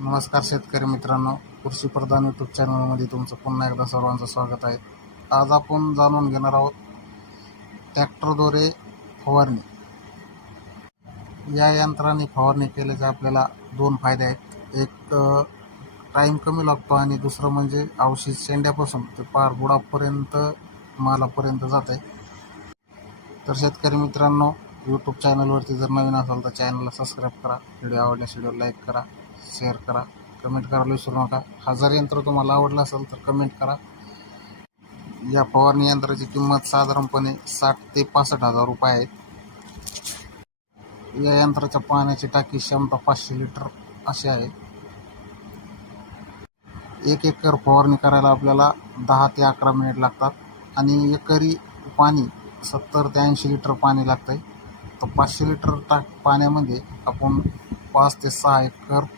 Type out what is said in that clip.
नमस्कार शेतकरी मित्रांनो, कृषी प्रधान यूट्यूब चॅनलमध्ये तुमचं पुन्हा एकदा सर्वांचं स्वागत आहे. आज आपण जाणून घेणार आहोत ट्रॅक्टरद्वारे फवारणी. या यंत्राने फवारणी केल्याचे आपल्याला दोन फायदे आहेत. एक टाईम कमी लागतो आणि दुसरं म्हणजे औषध शेंड्यापासून ते पार बुडापर्यंत मालापर्यंत जात आहे. तर शेतकरी मित्रांनो, यूट्यूब चॅनलवरती जर नवीन असाल तर चॅनलला सबस्क्राईब करा, व्हिडिओ आवडल्यास व्हिडिओ लाईक करा, शेअर करा, कमेंट करायला विसरू नका. हा जर यंत्र तुम्हाला आवडलं असेल तर कमेंट करा. या फवारणी यंत्राची किंमत साधारणपणे 60 ते 65 हजार रुपये आहे. या यंत्राच्या पाण्याची टाकी क्षमता 500 लिटर अशी आहे. 1 एकर फवारणी करायला आपल्याला 10 ते 11 मिनिट लागतात आणि एकरी पाणी 70 ते 80 लिटर पाणी लागतं आहे. तर 500 लिटर पाण्यामध्ये आपण 5 ते 6 एकर